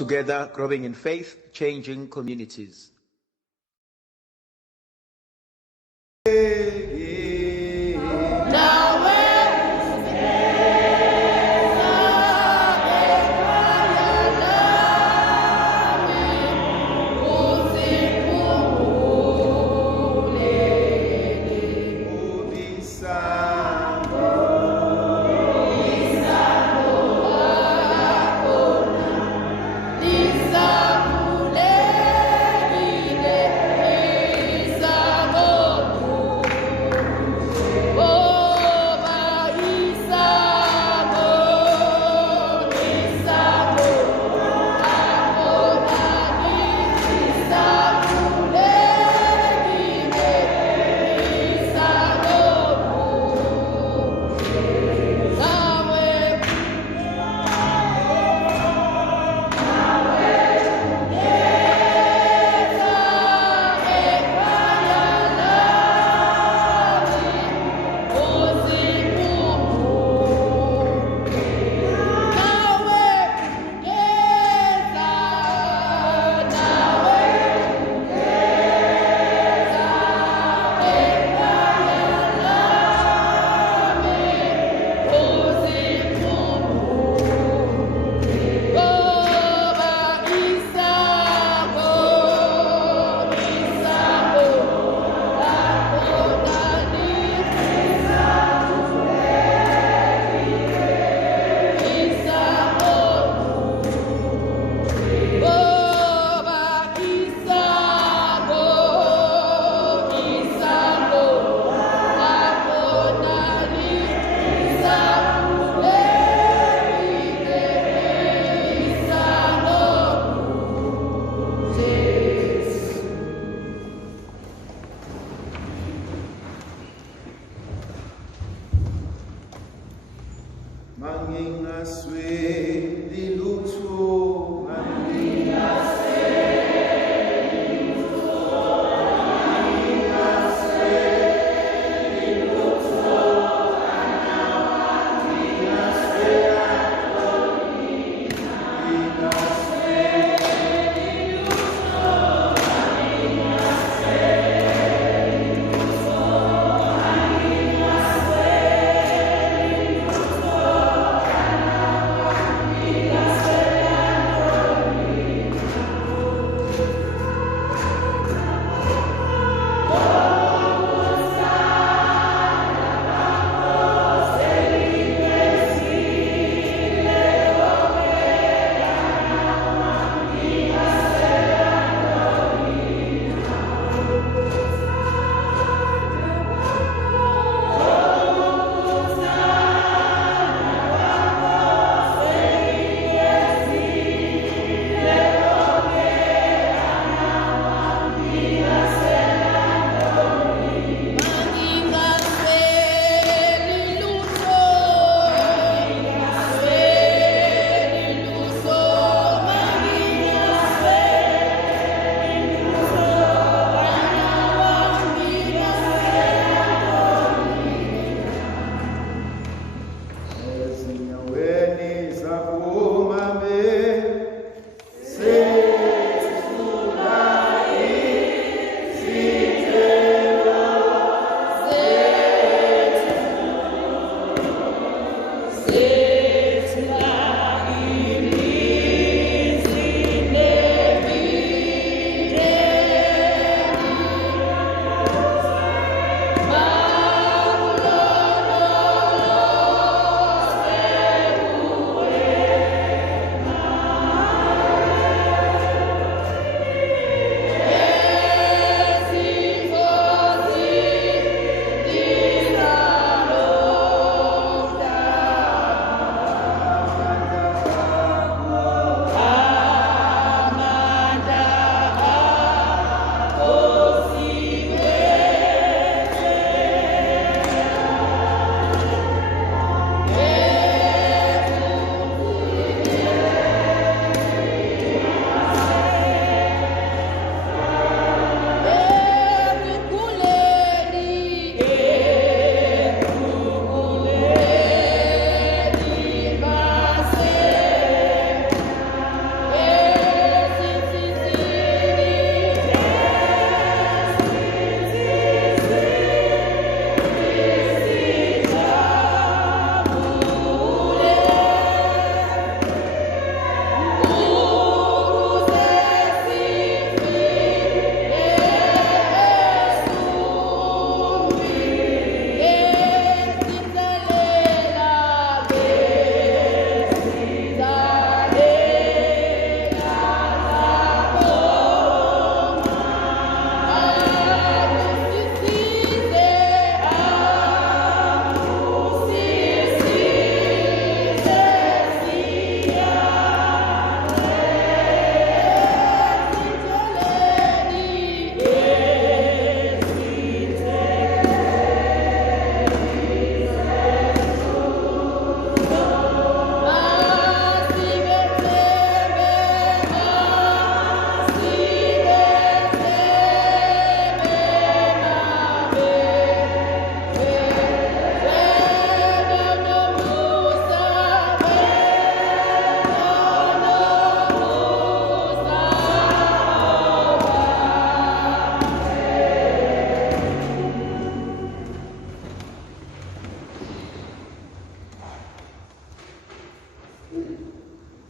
together, growing in faith, changing communities.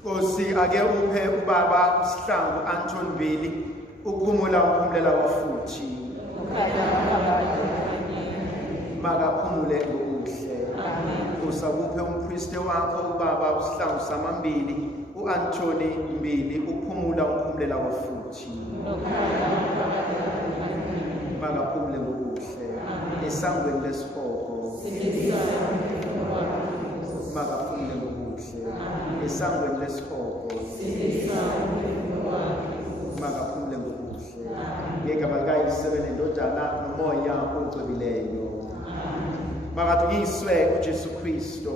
Nkosi ake uphe ubaba uSihlangu Anton Bili ukuphumula umphumulela wafuthi. Makaphumule ngokuhle. Nkosi akuphe umpriest wakho ubaba uSihlangu Samambili uAntoni Mbili ukuphumula umphumulela wafuthi. Makaphumule ngokuhle. Esangweni lesihoko. Makaphumule ngokuhle. Esangweni lesihoko. Makaphumule ngokuhle. Ngegama likaYisebele indodana nomoya ocwebileyo. Makadunyiswe uJesu Kristo.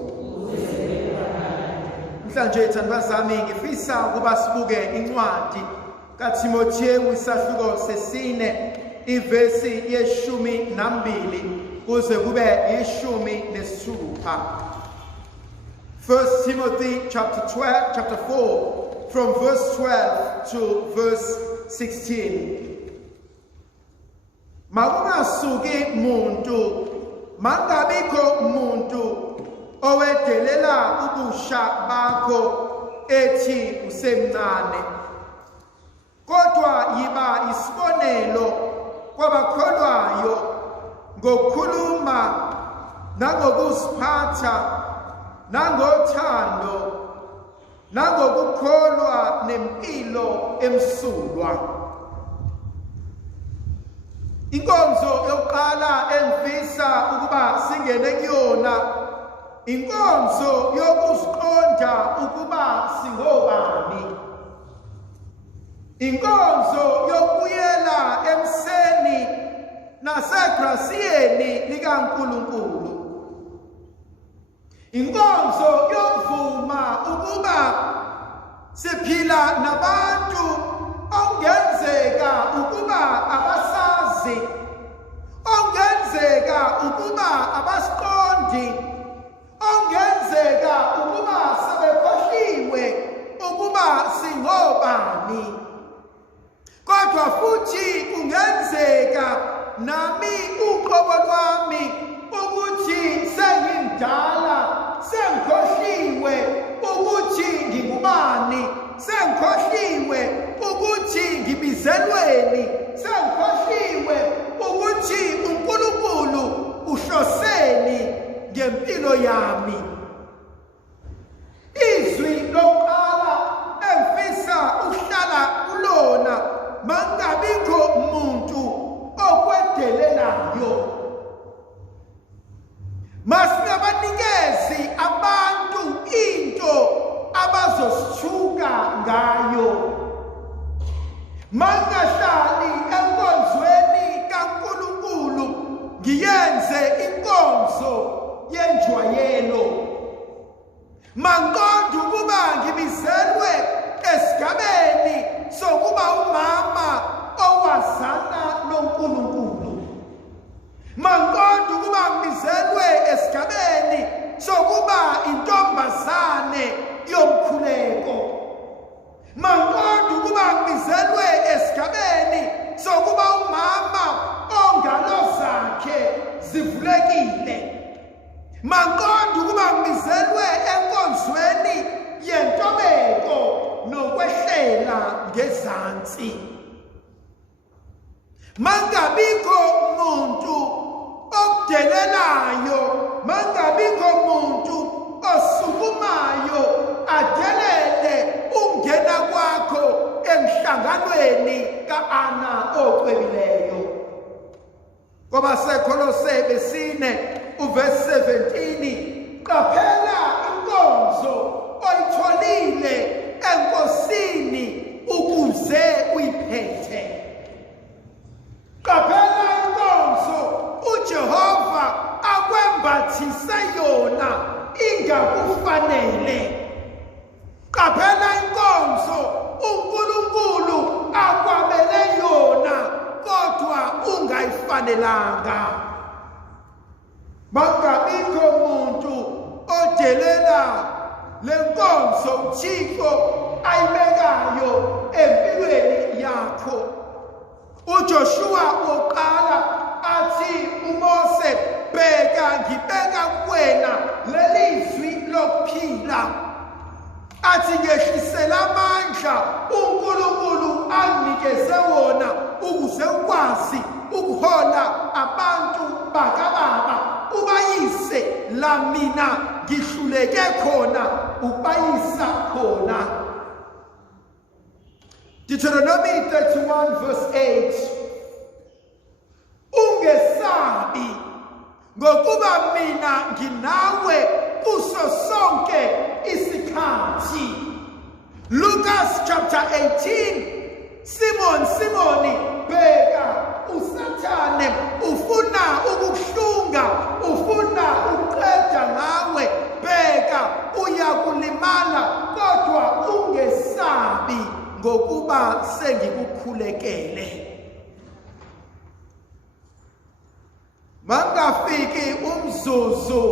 Mhlanje thandwa zami ngifisa ukuba sibuke incwadi kaTimotheyu isahluko sesine ivesi ye-12 kuze kube ye-16. 1 Timothy chapter 4 from verse 12 to verse 16. Makungasuki muntu, mangabikho muntu owedelela ubusha bakho ethi usemncane. Kodwa yiba isibonelo kwabakholwayo ngokukhuluma nangokuziphatha nangothando nangokukholwa nempilo emsulwa. Inkonzo yokuqala engifisa ukuba singene kuyona inkonzo yokuziqonda ukuba singobani. Inkonzo yokuyela emseni nasegrasiyeni likaNkulunkulu. Inkonzo yokuvuma ukuba siphila nabantu ongenzeka ukuba abasazi, ongenzeka ukuba abasiqondi, ongenzeka ukuba sebekhohliwe ukuba singobani. Kodwa futhi kungenzeka nami uqobo lwami ukuthi sengimdala, sengikhohliwe ukuthi ngingubani, sengikhohliwe ukuthi ngibizelweni, sengikhohliwe ukuthi uNkulunkulu uhloseni ngempilo yami. Izwi lokuqala engifisa ukuhlala kulona mangabikho umuntu okwedelelayo. Masinabanikezi abantu into abazosithuka ngayo. Mangahlali enkonzweni kaNkulunkulu ngiyenze inkonzo yenjwayelo. Manqonda ukuba ngibizelwe esigabeni sokuba umama owazana noNkulunkulu. Manqonda ukuba ngibizelwe esigabeni sokuba intombazane yomkhuleko. Manqonda ukuba ngibizelwe esigabeni sokuba umama ongalo zakhe zivulekile. Manqonda ukuba ngibizelwe enkonzweni yentobeko nokwehlela ngezansi. Mangabikho umuntu okudelelayo, mangabikho umuntu osukumayo adelele ungena kwakho emhlanganweni ka-Ana ocwebileyo. Ngoba seKolose besine uvesi 17, qaphela inkonzo oyitholile enkosini ukuze uyiphethe. Qaphela inkonzo uJehova akwembathise yona ingakufanele. Qaphela inkonzo uNkulunkulu akwabele yona kodwa ungayifanelanga. Mangabikho umuntu odelela lenkonzo uThixo ayibekayo empilweni yakho. uJoshua woqala athi uMose, bheka ngibeka kuwena lelizwi lokuphila. athi ngehlisela amandla uNkulunkulu anikeze wona ukuze ukwazi ukuhola abantu bakababa ubayise la mina ngihluleke khona ubayisa khona. Deuteronomy 31 verse 8. Ungesabi ngokuba mina nginawe kuso sonke isikhathi. Lucas chapter 18. Simoni, bheka uSathane ufuna ukukuhlunga, ufuna ukuqeda ngawe, bheka uyakulimala, kodwa ungesabi ngokuba sengikukhulekele. Mangafiki umzuzu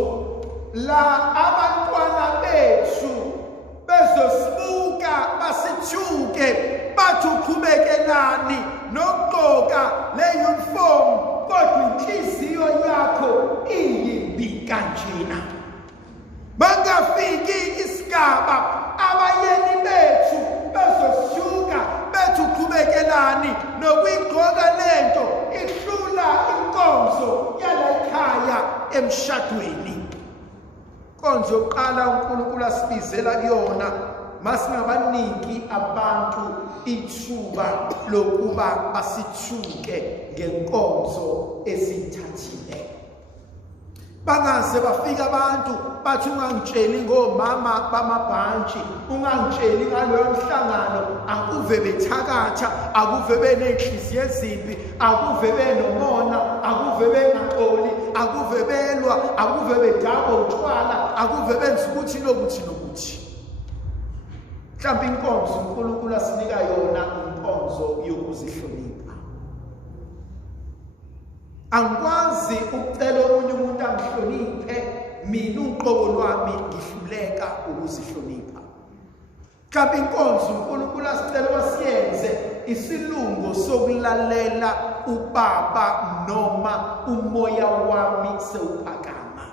la abantwana bethu bezosibuka basithuke bathi uqhubekelani nokugqoka le uniform kodwa inhliziyo yakho iyimbi kanjena. Mangafiki isigaba abayeni bethu bezoshuka bethi uqhubekelani nokuyigqoka lento ihlula inkonzo yala ekhaya emshadweni. Inkonzo yokuqala uNkulunkulu asibizela kuyona masingabaniki abantu ithuba lokuba basithuke ngenkonzo esithathile. Bangaze bafika abantu bathi ungangitsheli ngomama bamabhantshi, ungangitsheli ngaloyo mhlangano, akuve bethakatha, akuve benenhliziyo ezimbi, akuve benomona, akuve bengaxoli, akuve belwa, akuve bedaba utshwala, akuve benza ukuthi lokuthi nokuthi. Mhlawumbe inkonzo uNkulunkulu asinika yona inkonzo yokuzihlonipha. Angikwazi ukucela omunye umuntu angihloniphe, mina uqobo lwami ngihluleka ukuzihlonipha. Mhlawumbe inkonzo uNkulunkulu asicela basiyenze isilungo sokulalela ubaba noma umoya wami sewuphakama.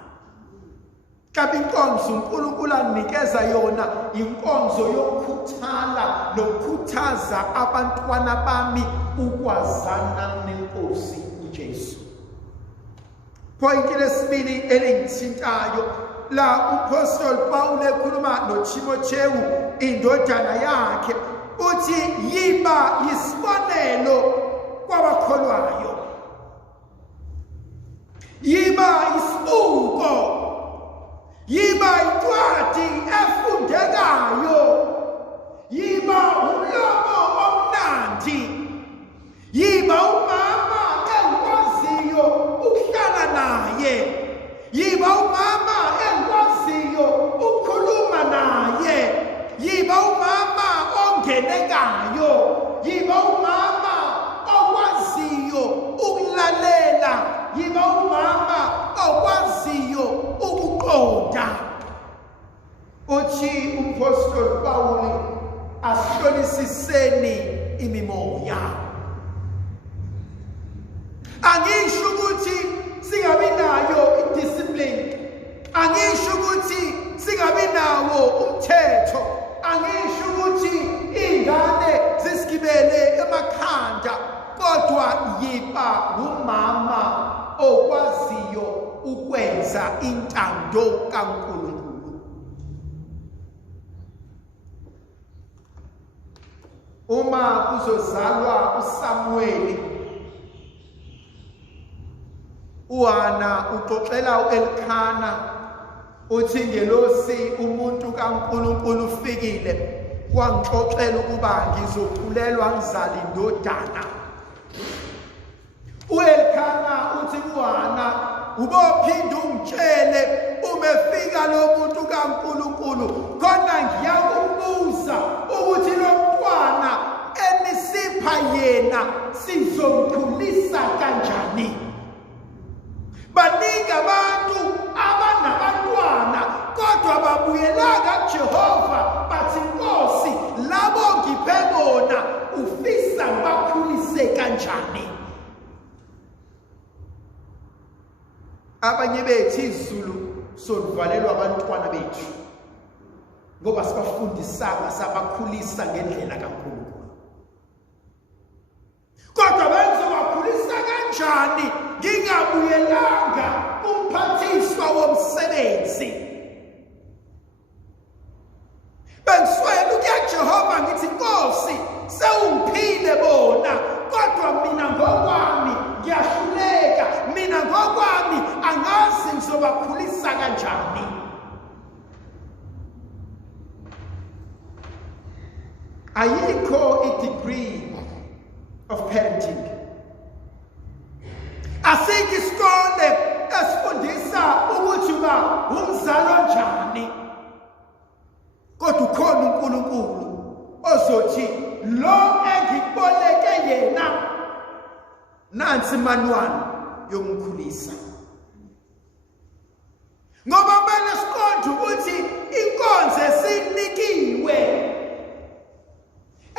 Mhlawumbe inkonzo uNkulunkulu anikeza yona inkonzo yokukhuthala nokukhuthaza abantwana bami ukwazana neNkosi uJesu. Point lesibili elingithintayo la uPostoli Paul ekhuluma noTimothewu indodana yakhe uthi yiba yisibonelo kwabakholwayo, yiba isibuko, yiba incwadi efundekayo, yiba umlomo omnandi, yiba umama engikwaziyo ukuhlala naye, yiba umama engikwaziyo ukukhuluma naye, yiba umama ongenekayo, yiba umama okwaziyo ukulalela, yiba umama okwaziyo ukuqonda. Uthi uPostoli Paul asihlolisiseni imimoya. Angisho ukuthi singabi nayo idiscipline, angisho ukuthi singabi nawo umthetho, angisho ukuthi ingane zisigibele emakhanda, kodwa yiba umama okwaziyo ukwenza intando kaNkulunkulu. Uma kuzozalwa uSamuel, uHana uxoxela uElkana uthi ngelosi umuntu kaNkulunkulu ufikile wangixoxela ukuba ngizokhulelwa ngizale indodana. uElkana uthi kuHana ubophinda ungitshele uma efika lo muntu kaNkulunkulu khona ngiyakubuza ukuthi lo mntwana enisipha yena sizomkhulisa kanjani. Baningi abantu abanabantwana kodwa babuyelanga kuJehova bathi Nkosi labo ngiphe bona ufisa bakhulise kanjani. Abanye bethu izulu soluvalelwa abantwana bethu. ngoba sibafundisanga sabakhulisa ngendlela kaNkulunkulu. Kodwa bengizobakhulisa kanjani ngingabuyelanga kumphathiswa womsebenzi? Bengiswele ukuya Jehova ngithi Nkosi sewungiphile bona, kodwa mina ngokwami ngiyahluleka, mina ngokwami angazi ngizobakhulisa kanjani. Ayikho i-degree of parenting. Asikho isikole esifundisa ukuthi uba umzali onjani. Kodwa ukhona uNkulunkulu ozothi lo engiboleke yena nansi manual yomkhulisa. Ngoba manje siqonde ukuthi inkonzo esinikiwe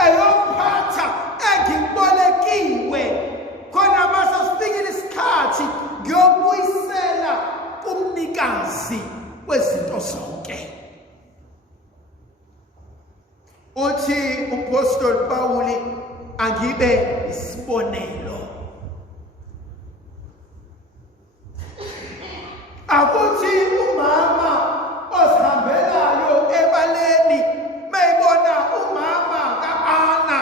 eyomphatha engibolekiwe, khona mase sifikile isikhathi ngiyobuyisela kumnikazi wezinto zonke. Uthi uPostoli Pawuli angibe isibonelo. Akuthi umama osihambelayo ebaleni mayibona umama kaAna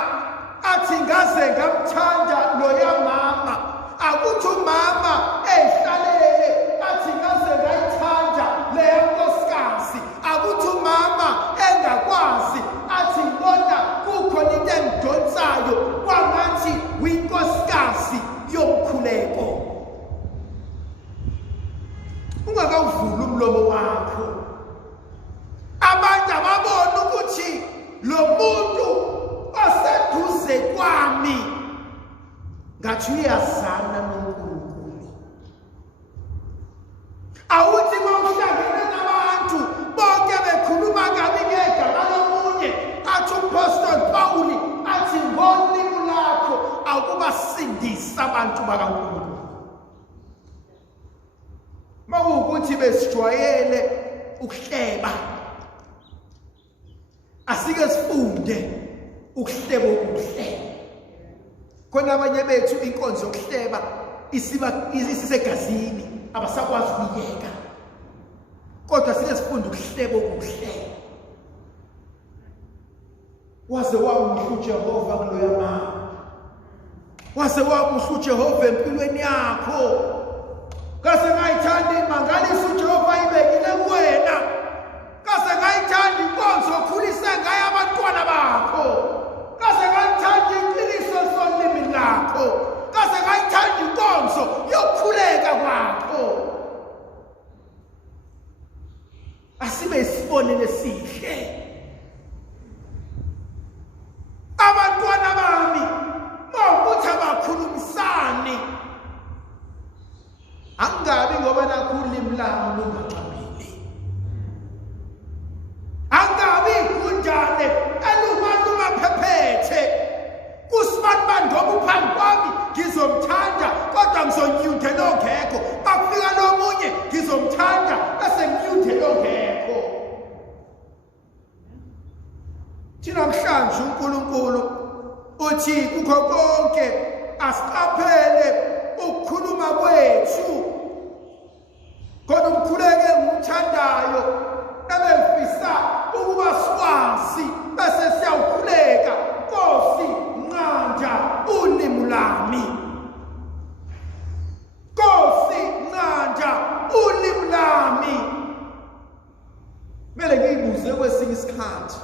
athi ngaze ngamthanda loya mama. Akuthi umama ehlalele athi ngaze ngayithanda leya nkosikazi. Akuthi umama engakwazi athi ngibona kukhona into engidonsayo kwangathi winkosikazi yomkhuleko. Ungakawuvula umlomo wakho, abantu ababona ukuthi lo muntu oseduze kwami ngathi uyazana noNkulunkulu. Awuthi mawuhlangene nabantu bonke bekhuluma kabi ngegama lomunye, athi uPostoli Pawuli athi ngolimi lakho akubasindisa abantu bakaNkulunkulu. Mawukuthi besijwayele ukuhleba, asike sifunde ukuhleba okuhle. Khona abanye bethu inkonzo yokuhleba isisegazini, abasakwazi ukuyeka. Kodwa sike sifunde ukuhleba okuhle. Waze wamuhlu uJehova kuloya mama, waze wamuhlu uJehova empilweni yakho. Kase ngayithanda imangaliso uJehova ayibekile kuwena. Kase ngayithanda inkonzo okhulisa ngayo abantwana bakho. Kase ngayithanda iqiniso solimi lakho. Kase ngayithanda inkonzo yokukhuleka kwakho. Asibe isibonelo esihle. Abantwana bami mawukuthi abakhulumisani, angabi ngoba nakho ulimi lami lungaxabile. Angabi igunjane eluma phephethe. Kusibani ngoba uphambi kwami ngizomthanda kodwa ngizonyude longekho. Bakufika lomunye ngizomthanda bese ngiyude longekho. Thina namhlanje uNkulunkulu uthi kukho konke asiqaphele ukukhuluma kwethu. Kodwa umkhuleke ngumthandayo ebefisa ukuba sikwazi bese siyawukhuleka. Nkosi nqanda ulimi lami. Nkosi nqanda ulimi lami. Mele ngiyibuze kwesinye isikhathi,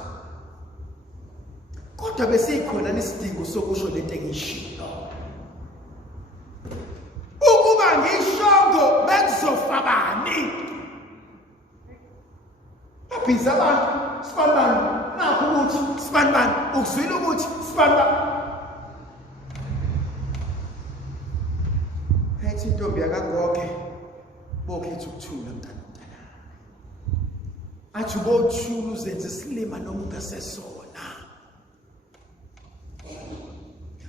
kodwa besikhona isidingo sokusho lento engishilo. Ukuba ngishongo bekuzofa bani? Babhiza abantu sifanani nakho ukuthi sifanani, ukuzwile ukuthi sifanani. Ethi intombi yakagoge bokhetha ukuthula mntana. Athi bothula uzenze isilima noma ungasesona.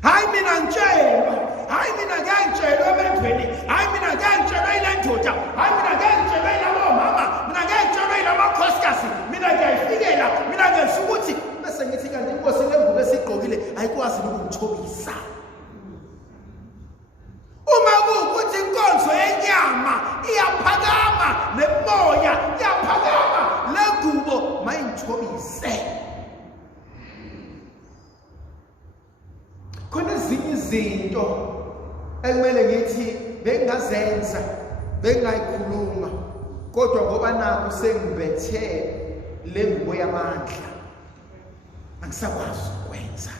Hayi mina ngitshelwa, hayi mina ngiyangitshelwa ebantwini, hayi mina ngiyangitshelwa ilandoda, hayi mina ngiyangitshelwa ilabo mama, mina ngiyangitshelwa ilamakhosikazi, mina ngiyayifikela ufuna ukungithobisa. Uma kuwukuthi inkonzo yenyama iyaphakama nemoya iyaphakama lengubo mayingithobise. Khona ezinye izinto ekumele ngithi bengazenza bengayikhuluma kodwa ngoba nakho sengibethe lengubo yamandla angisakwazi ukwenza.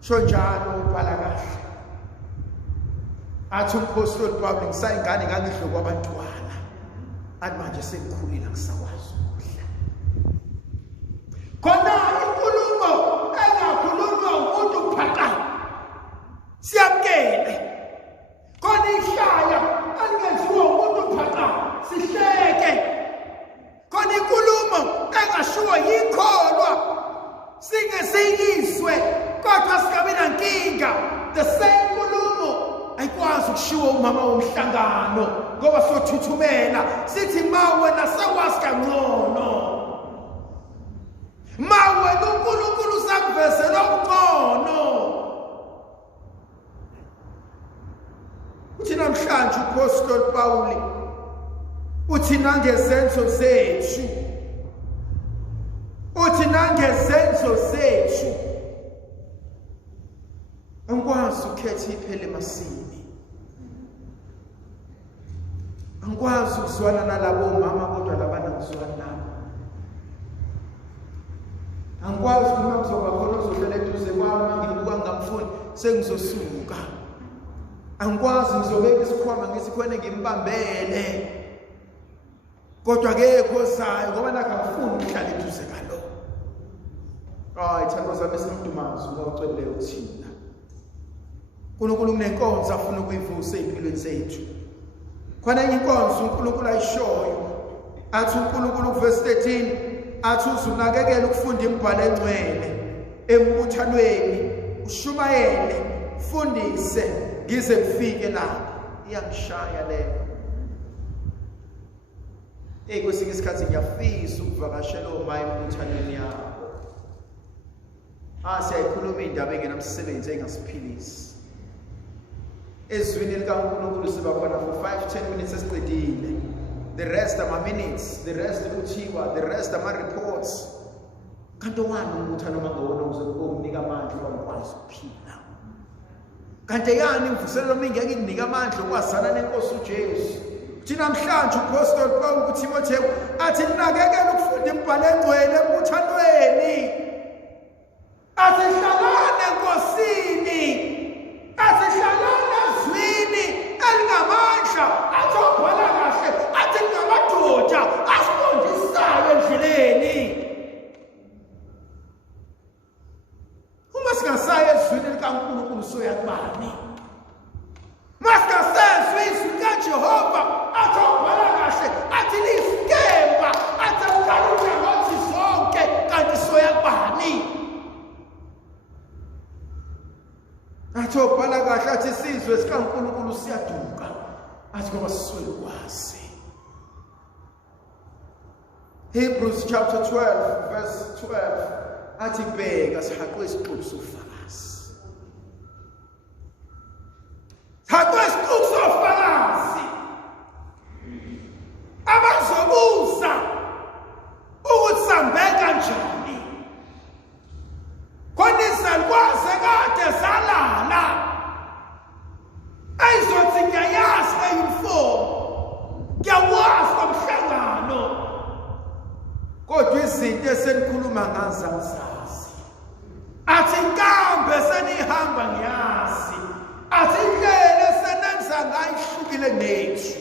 Sho njalo ubhala kahle athi umpostoli Pawulo ngisayingane ngangidlo kwabantwana athi manje sengikhulile angisakwazi ukudla. Khona inkulumo engakhulunywa umuntu kuphaqana siyamkele. Khona ihlaya alingenziwa umuntu kuphaqana sihleke. Khona inkulumo engashiwo yikholwa singesiyiswe kodwa singabi nankinga. The same nkulumo ayikwazi ukushiwa umama womhlangano ngoba sothuthumela sithi ma wena sewazi kangcono, ma wena uNkulunkulu usakuvezela ungcono. Uthi namhlanje uPostoli Pawulo uthi nangezenzo zethu, uthi nangezenzo zethu angikwazi ukhetha iphele emasini, angikwazi ukuzwana nalabo mama kodwa labana ngizwana nabo, angikwazi uma kuzoba khona ozohlala eduze kwami mangibuka ngamfuni sengizosuka, angikwazi ngizobeka isikhwama ngithi khona ngimbambele kodwa akekho ozayo ngoba nakho angifuni ukuhlala eduze kalo. Hayi thando zami simdumazi ngocweleyo kuthina. uNkulunkulu unenkonzo afuna ukuyivusa empilweni zethu. Khona inkonzo uNkulunkulu ayishoyo athi uNkulunkulu verse 13 athi uzunakekela ukufunda imibhalo engcwele embuthanweni ushumayele ufundise ngize kufike lapho. Iyangishaya leyo. Kwesinye isikhathi ngiyafisa ukuvakashela omama embuthanweni yabo. Siyayikhuluma indaba engenamsebenzi engasiphilisi. Ezwini likaNkulunkulu siba khona for 5-10 minutes esiqedile. The rest are my minutes, the rest kuthiwa, the rest are my reports. Kanti wani umbuthano mangawona uzokunika amandla ukwazi ukuphila. Kanti yani imvuselelo mingi ngikunika amandla ukwazana nenkosi uJesu. Thina namhlanje uPostoli Pawulo kuTimotheyu athi nakekela ukufunda imibhalo engcwele embuthanweni. Athi hlalana enkosini, athi hlalana ezwini elingamandla, athi ubhala kahle, athi ngamadoda asiqondisayo endleleni. Uma singasaya ezwini likaNkulunkulu soyakubani? Masikasezwe izwi likaJehova athi ubhala kahle, athi lisikemba, athi uqalule ngothi zonke kanti soyakubani? Athi ubhala kahle athi isizwe sikaNkulunkulu siyaduka, athi ngoba siswele ukwazi. Hebrews chapter 12 verse 12 athi bheka sihaqwe isixuku sofakazi. Sihaqwe isixuku sofakazi abazobuza ukuthi sambeka kanjani. Khona izalukwazi kade zalala ayizothi ngiyayazi le-uniform, ngiyawazi komhlangano kodwa izinto esenikhuluma ngazo angizazi. Athi inkambo esenihamba ngiyazi, athi indlela esenenza ngayo ihlukile nethu.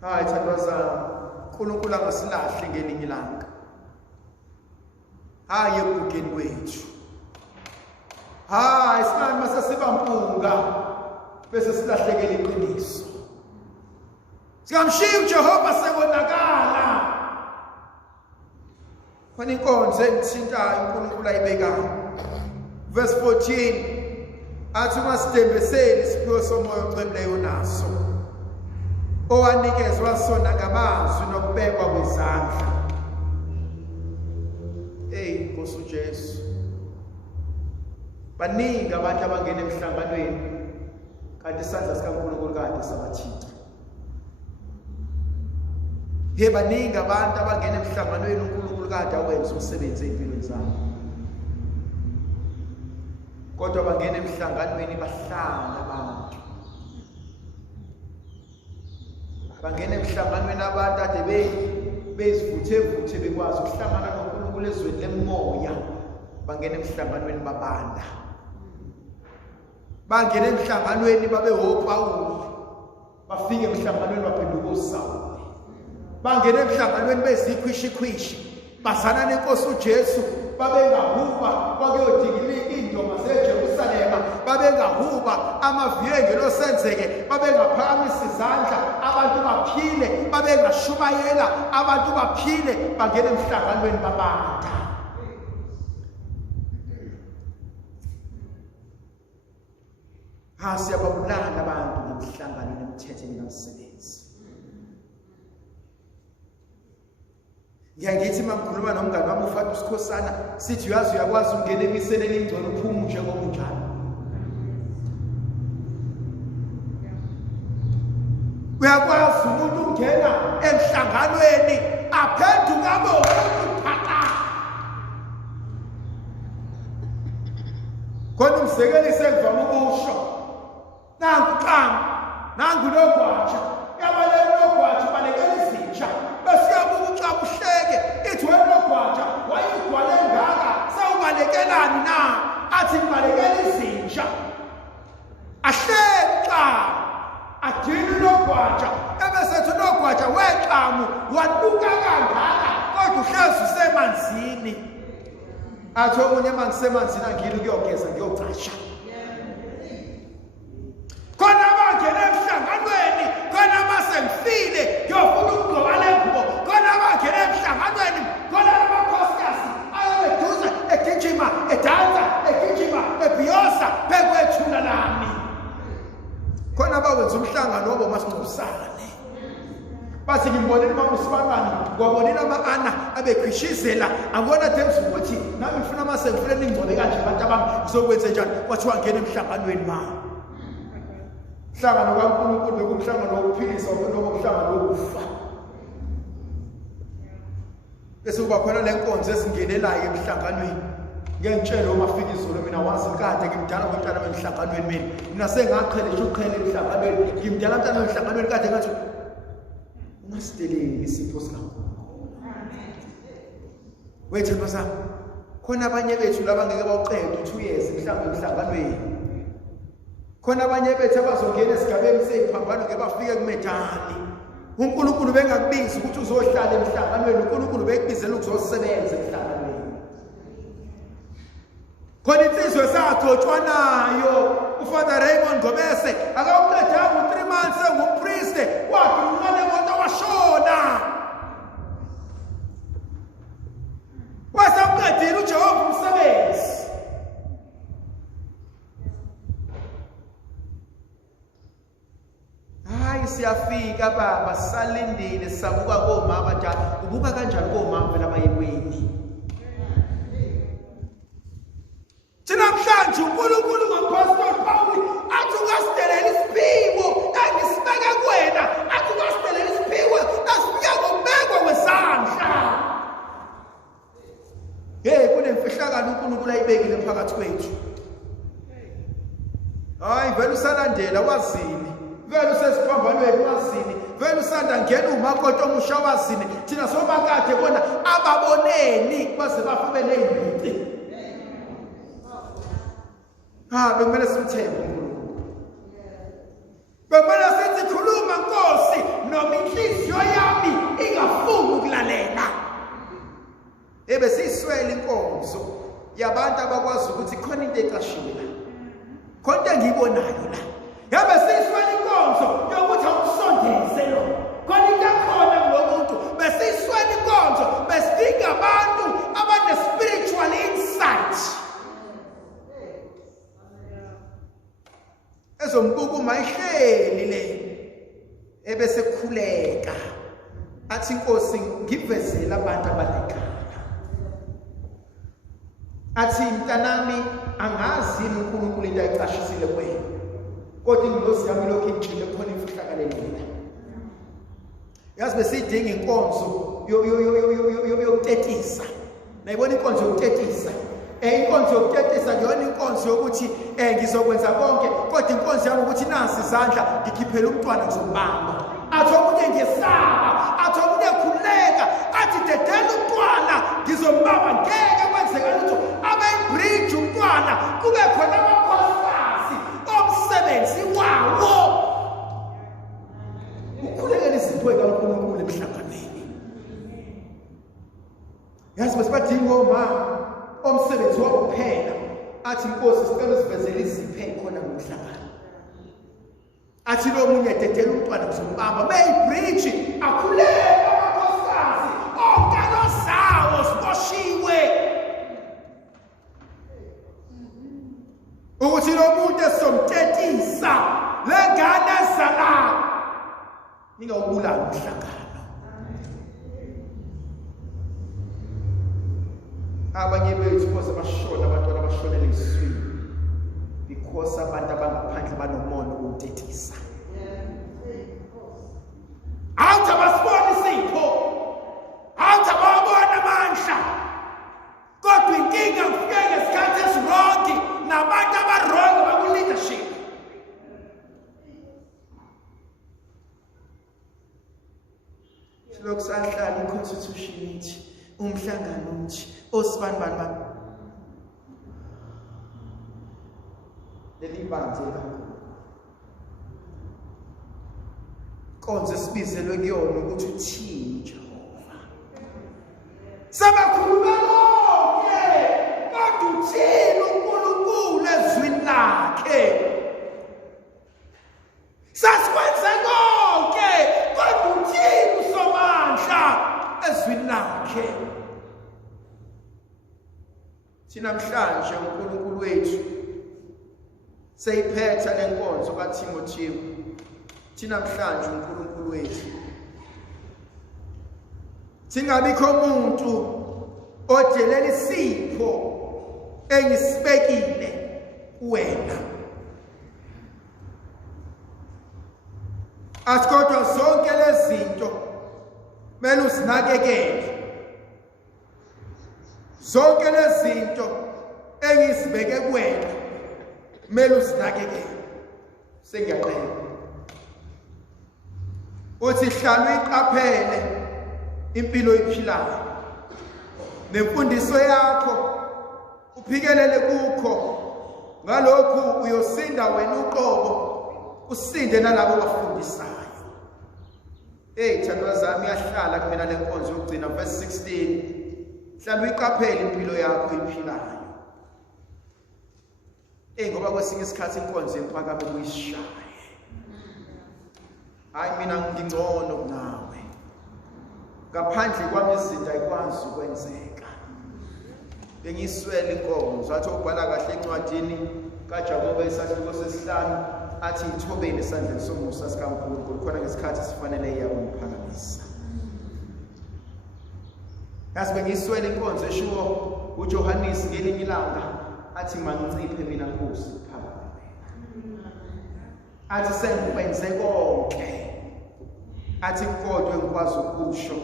Hayi thandwa zami, uNkulunkulu angasilahli ngelinye ilanga. Hayi ebukeni kwethu. Hayi isikhathi mase siba mpunga bese silahlekela iqiniso. Singamshiya uJehova sebonakala. Khona inkonzo engithintayo uNkulunkulu ayibekayo. Verse 14 athi umasidembeseli isiphiwo somoya ocwebileyo naso owanikezwa sona ngamazwi nokubekwa kwezandla. Nkosi uJesu baningi abantu abangena emhlanganweni kanti isandla sikaNkulunkulu kade sabathinta. Baningi abantu abangena emhlanganweni uNkulunkulu kade awenza umsebenzi empilweni zabo. Kodwa bangena emhlanganweni bahlala abantu. Bangena emhlanganweni abantu ade bezivuthe bekwazi ukuhlangana noNkulunkulu ezweni lemoya. Bangena emhlanganweni babanda. Bangena emhlanganweni babe oPawuli. Bafike emhlanganweni baphenduka oSawuli. Bangena emhlanganweni bezikhwishi bazana nenkosi uJesu babengahuba bakuyodikila indoma zeJerusalema babengahuba amaviyengelo senzeke babengaphakamisa izandla abantu baphile babengashumayela abantu baphile bangena emhlanganweni babanda. Siyababulala abantu ngemhlangano nemithetho engasebenzi. Ngiyangithi mangikhuluma nomngane wami uFathi uSikhosana sithi uyazi uyakwazi ukungena emiseni elingcono uphume nje ngokunjalo. Uyakwazi umuntu ungena emhlanganweni aphenduka ngomuntu phaka. Kodwa umsekelisi engivama ukusho nangu logwaja yabaleka logwaja balekela izinja besiyabuka ucaba uhleke ithi wena logwaja wayigwale ngaka sawubalekelani na athi ngibalekela izinja ahleka adini logwaja ebesethu logwaja weqhamu waluka kangaka kodwa uhlezi usemanzini athi omunye mangisemanzini angile ukuyogeza ngiyocasha. Khona bangena emhlanganweni khona masengifile ngiyofuna ukugcoba lengubo khona bangena emhlanganweni khona amakhosikazi ayeduza egijima edansa egijima ebhiyosa phekwethula lami khona bawenza umhlangano wabo masingcubisane bathi ngimbonile mama uSibangani ngwabonile ama-ana abekhwishizela angibona themba ukuthi nami ngifuna masengifile ningcobe kanje abantu abami ngizokwenze njani kwathiwa ngena emhlanganweni mama. Umhlangano kaNkulunkulu bekumhlangano wokuphilisa umhlangano wokufa. Bese kuba khona le nkonzo ezingenelayo emhlanganweni. Ngiyangitshela uma fika izolo mina wazi kade ngimdala ngomntana emhlanganweni mina sengaqhelesha ukuqhela emhlanganweni ngimdala umntana emhlanganweni kade ngathi ungasiteleli isipho sikaNkulunkulu. Wethu basami khona abanye bethu labangeke bawuqede 2 years emhlanganweni. Khona abanye bethu abazongena esigabeni seziphambano ke bafike kumedali. uNkulunkulu bengakubizi ukuthi uzohlala emhlanganweni, uNkulunkulu bekubizela ukuzosebenza emhlanganweni. Khona insizwe sagcotshwa nayo uFather Raymond Gomese akawuqedanga 3 months engumpriest waduka lemoto washona. Wasaqedile uJehova umsebenzi. Siyafika baba salindile sabuka komama njalo ubuka kanjani komama phela bayekweni thina mhlanje uNkulunkulu ngoPastor Paul athi ungasitelela isiphiwo engisibeka kuwena athi ungasitelela isiphiwo asifika ngokubekwa kwesandla kunemfihlakalo uNkulunkulu ayibekile phakathi kwethu hayi vele usalandela wazini vele usesiphambanweni wazini vele usanda ngena umakoto omusha wazini thina sobakade bona ababoneni baze bafe nezimpici bekumele simthembe uNkulunkulu bekumele sithi khuluma Nkosi noma inhliziyo yami ingafuni ukulalela siswele inkonzo yabantu abakwazi ukuthi khona into eqashiwe la khona into engiyibonayo la yabe siswele inkonzo yokuthi awusondeze lo khona into ekhona kulomuntu besiswele inkonzo besidinga abantu abane-spiritual insight ezombuka ihleli le ebesekukhuleka athi Nkosi ngivezela abantu abalekana athi mntanami angazi yini uNkulunkulu into ayicashisile kuwena. Kodwa ingilosi yami lokhu intshile khona imfihlakalelile. Yazi besidinga inkonzo yokutetisa. Nayibona inkonzo yokutetisa. Inkonzo yokutetisa kuyona inkonzo yokuthi ngizokwenza konke kodwa inkonzo yami ukuthi nasi izandla ngikhiphela umntwana ngizombamba. Athi omunye ngiyesaba, athi omunye khuleka, athi dedela umntwana ngizombamba ngeke kwenzeka lutho. Abayibridge umntwana kube khona amakhosikazi omsebenzi wawo. Ukhulekela izinto ekaNkulunkulu emhlanganweni. Yazi besibadinga omama omsebenzi wabo kuphela athi inkosi sicela sivezele iziphe khona ngomhlangano. Athi lo munye dedela umntwana ngizombamba. Mayibridge akhuleka amakhosikazi onkalo zawo siboshiwe. Ukuthi lo muntu esomtetisa lengane ezala ningawubulala umhlangano. Abanye bethu because abashona abantwana abashonela eziswini because abantu abangaphandle banomona wokutetisa. Awuthi abasibona isipho, awuthi ababona amandla, kodwa inkinga kufike ngesikhathi esirongi nabantu abarongi baku-leadership. Silokhu sahlala i-constitution ithi umhlangano uthi osibani bani leli banzi konze sibizelwe kuyona ukuthi uthini Jehova. Sabakhuluma konke kodwa uthini uNkulunkulu ezwini lakhe. Sasikwenze konke kodwa uthini uSomandla ezwini lakhe. Thina namhlanje uNkulunkulu wethu seyiphetha lenkonzo kaTimothy. Thina namhlanje uNkulunkulu wethu singabikho umuntu odelela isipho engisibekile kuwena. Asikodwa zonke lezi zinto kumele uzinakekele. Zonke lezi zinto engizibeke kuwena kumele uzinakekele. Sengiyaqela uthi hlala uyiqaphele impilo oyiphilayo nemfundiso yakho uphikelele kukho. Ngalokhu uyosinda wena uqobo usinde nalabo abafundisayo. Thandwa zami yahlala kumina lenkonzo yokugcina verse 16. Hlala uyiqaphele impilo yakho oyiphilayo. Ngoba kwesinye isikhathi inkonzo emphakame kuyishaye. Hayi mina ngingcono kunawe. Ngaphandle kwami izinto ayikwazi ukwenzeka. Bengiswele inkonzo athi ubhala kahle encwadini kaJakobe isahluko sesihlanu athi ithobeni esandleni somusa sikaNkulunkulu khona ngesikhathi sifanele yabo ngiphakamisa. Yazi bengiswele inkonzo eshiwo uJohannes ngelinye ilanga athi manginciphe mina Nkosi phakame. Athi sengikwenze konke. Athi kodwa ngikwazi ukusho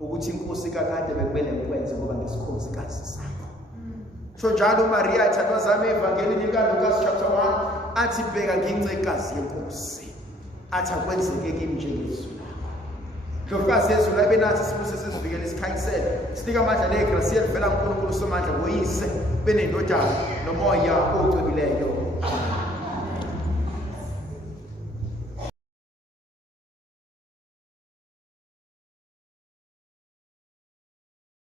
ukuthi inkosi kakade bekumele ngikwenze ngoba ngisikhosikazi sakho. So njalo uMaria ethandwa zami evangelini likaLukas chapter 1 athi bheka ngincekazi yenkosi. Athi akwenzeke kimi njengezwi lakho. Ndlovukazi yezwi labe nathi sibuse sesivikele isikhanyisele. Sinika amandla legrasi elivela kuNkulunkulu uSomandla ngoyise benendodana nomoya ocebileyo.